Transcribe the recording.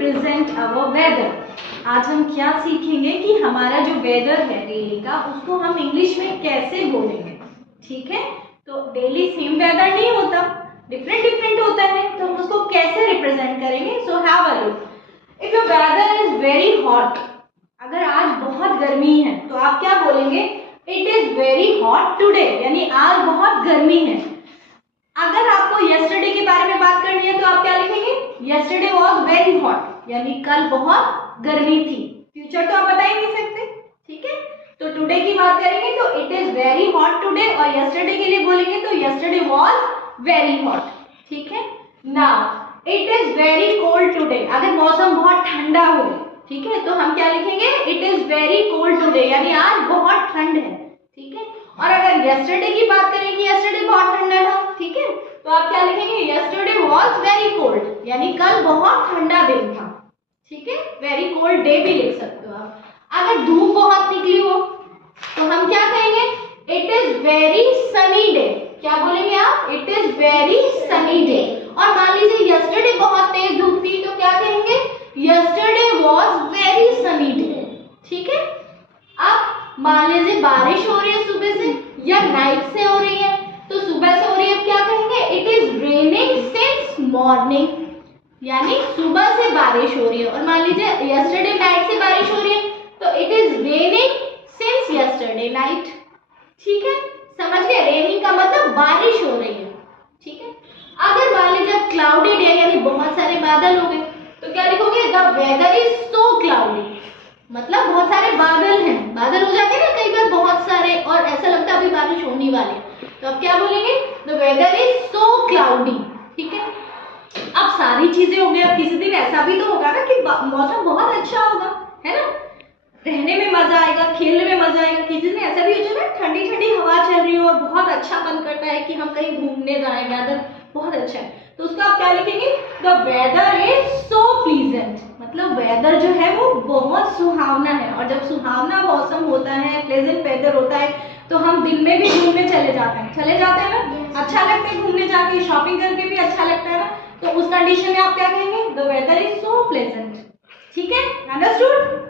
Represent our weather. आज हम क्या सीखेंगे कि हमारा जो वेदर है डेली का उसको हम इंग्लिश में कैसे बोलेंगे। ठीक है, तो डेली सेम वेदर नहीं होता, डिफरेंट डिफरेंट होता है, तो हम उसको कैसे रिप्रेजेंट करेंगे। So have a look. If your weather is very hot, अगर आज बहुत गर्मी है तो आप क्या बोलेंगे, it is very hot today, यानी आज बहुत गर्मी है। अगर आपको यस्टरडे के बारे में बात करनी है तो आप क्या लिखेंगे, यस्टरडे वाज वेरी हॉट, यानी कल बहुत गर्मी थी। फ्यूचर तो आप बता ही नहीं सकते, ठीक है। तो टुडे की बात करेंगे तो it is very hot today, और यस्टरडे के लिए बोलेंगे तो यस्टरडे वाज वेरी हॉट, ठीक है। Now it is very cold today, अगर मौसम बहुत ठंडा हो, ठीक है, तो हम क्या लिखेंगे, it is very cold today, यानी आज बहुत ठंड है, ठीक है। और अगर यस्टरडे की बात करें कि यस्टरडे बहुत ठंडा था, ठीक है, तो आप क्या लिखेंगे, यस्टरडे वाज वेरी कोल्ड, यानी कल बहुत ठंडा दिन था, ठीक है। वेरी कोल्ड डे भी लिख सकते हो आप। अगर धूप बहुत निकली हो तो हम क्या कहेंगे, it is very sunny day, क्या बोलेंगे आप, it is very sunny day. और मान लीजिए यस्टरडे बहुत तेज धूप थी तो क्या कहेंगे, yesterday was very sunny day, ठीक है। अब मान लीजिए बारिश हो रही है सुबह से या नाइट से हो रही है, तो सुबह से हो रही है क्या कहेंगे, it is raining since morning, यानी सुबह से बारिश हो रही है। और मान लीजिए यस्टरडे नाइट से बारिश हो रही है तो it is raining since yesterday night, ठीक है। समझ गए, रेनिंग का मतलब बारिश हो रही है, ठीक है। अगर मान लीजिए क्लाउडी डे, यानी बहुत सारे बादल हो गए, तो क्या लिखोगे, the weather is so cloudy, मतलब बहुत सारे बादल हैं, बादल हो जाते हैं ना कई बार बहुत सारे, और ऐसा लगता है अभी बारिश होने वाली है, तो अब क्या बोलेंगे, the weather is so cloudy, ठीक है। अब सारी चीजें हो गई, अब किसी दिन ऐसा भी तो होगा ना कि मौसम बहुत अच्छा होगा, है ना, रहने में मजा आएगा, खेलने में मजा आएगा। किसी दिन ऐसा भी हो जाए ना, ठंडी ठंडी हवा चल रही हो और बहुत अच्छा मन करता है कि हम कहीं घूमने जाएं, वेदर बहुत अच्छा है, तो उसका आप क्या लिखेंगे, the weather is so pleasant, मतलब वेदर जो है वो बहुत सुहावना है। और जब सुहावना मौसम होता है, प्लेजेंट वेदर होता है, तो हम दिन में भी घूमने चले जाते हैं ना, अच्छा लगता है घूमने जाके, शॉपिंग करके भी अच्छा लगता है ना, तो उस कंडीशन में आप क्या कहेंगे, the weather is so pleasant, ठीक है, अंडरस्टूड।